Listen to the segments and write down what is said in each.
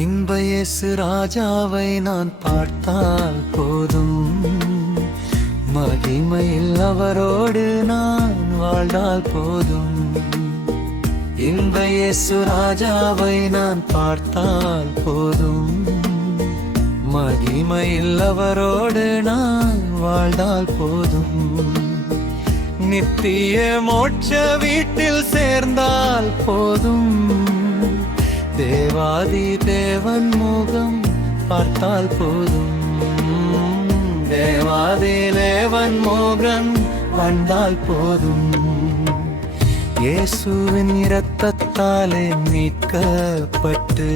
இன்ப இயேசு ராஜாவை நான் பார்த்தால் போதும், மகிமையில் அவரோடு நான் வாழ்ந்தால் போதும். இன்ப இயேசு ராஜாவை நான் பார்த்தால் போதும், மகிமையில் அவரோடு நான் வாழ்ந்தால் போதும். நித்திய மோட்ச வீட்டில் சேர்ந்தால் போதும், தேவாதி தேவன் முகம் பார்த்தால் போதும். தேவாதி தேவன் முகம் வந்தால் போதும். இயேசுவின் இரத்தத்தாலே மீட்கப்பட்டு,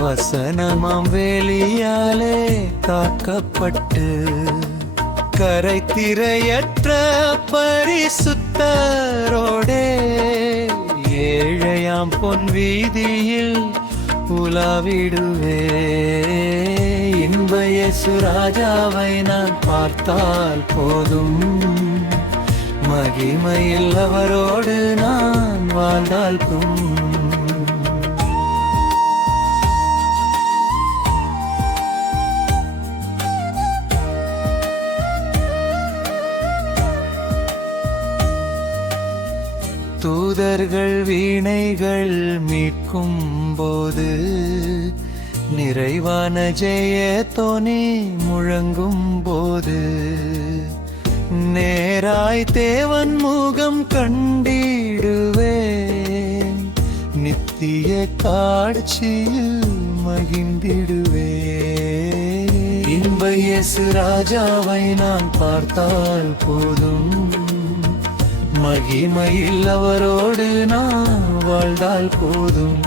வசனமாம் வேலியாலே காக்கப்பட்டு, கரை திரையற்ற பரிசுத்தரோடே ஏழையாம் பொன் வீதியில் உலாவிடுவே. இன்ப இயேசு ராஜாவை நான் பார்த்தால் போதும், மகிமையில் அவரோடு நான் வாழ்ந்தால் போதும். தூதர்கள் வீணைகள் மீட்கும் போது, நிறைவான ஜெய தொனி முழங்கும் போது, நேராய் தேவன் முகம் கண்டிடுவேன், நித்திய காட்சியில் மகிழ்ந்திடுவேன். இன்ப இயேசு ராஜாவை நான் பார்த்தால் போதும், மகிமையில் அவரோடு நான் வாழ்ந்தால் போதும்.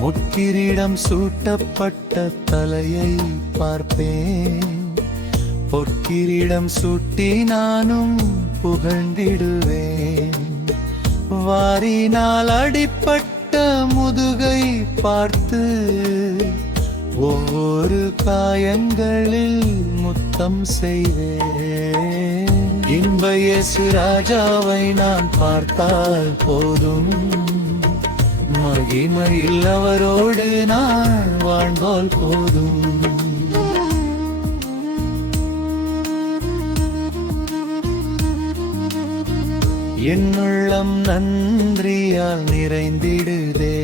முட்கிரீடம் சூட்டப்பட்ட தலையை பார்ப்பேன், பொற்கிரீடம் சூட்டி நானும் புகழ்ந்திடுவேன். வாரினால் அடிப்பட்ட முதுகை பார்த்து, ஒவ்வொரு காயங்களில் முத்தம் செய்வேன். இன்ப இயேசு ராஜாவை நான் பார்த்தால் போதும், மகிமையில் அவரோடு நான் வாழ்ந்தால் போதும். என்னுள்ளம் நன்றியால் நிறைந்திடுதே,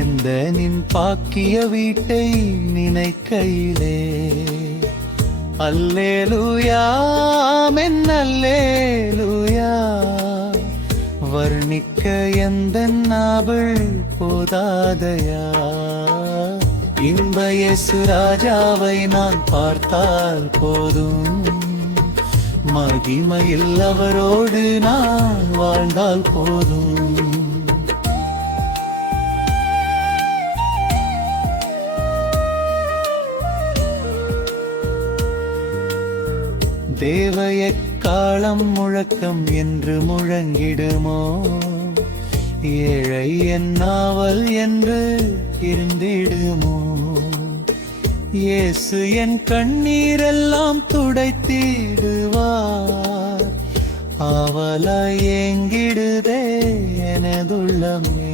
எந்த நின் பாக்கிய வீட்டை நினைக்கையிலே. அல்லேலூயா ஆமென் அல்லேலூயா, வர்ணிக்க எந்த நாவல் போதாதையா. இன்ப இயேசு ராஜாவை நான் பார்த்தால் போதும், மகிமையில் அவரோடு நான் வாழ்ந்தால் போதும். தேவ எக்காலம் முழக்கம் என்று முழங்கிடுமோ, ஏழை என் நாவல் என்று இருந்திடுமோ. இயேசு என் கண்ணீரெல்லாம் துடைத்திடுவார், ஆவலாய் ஏங்கிடுதே எனதுள்ளமே.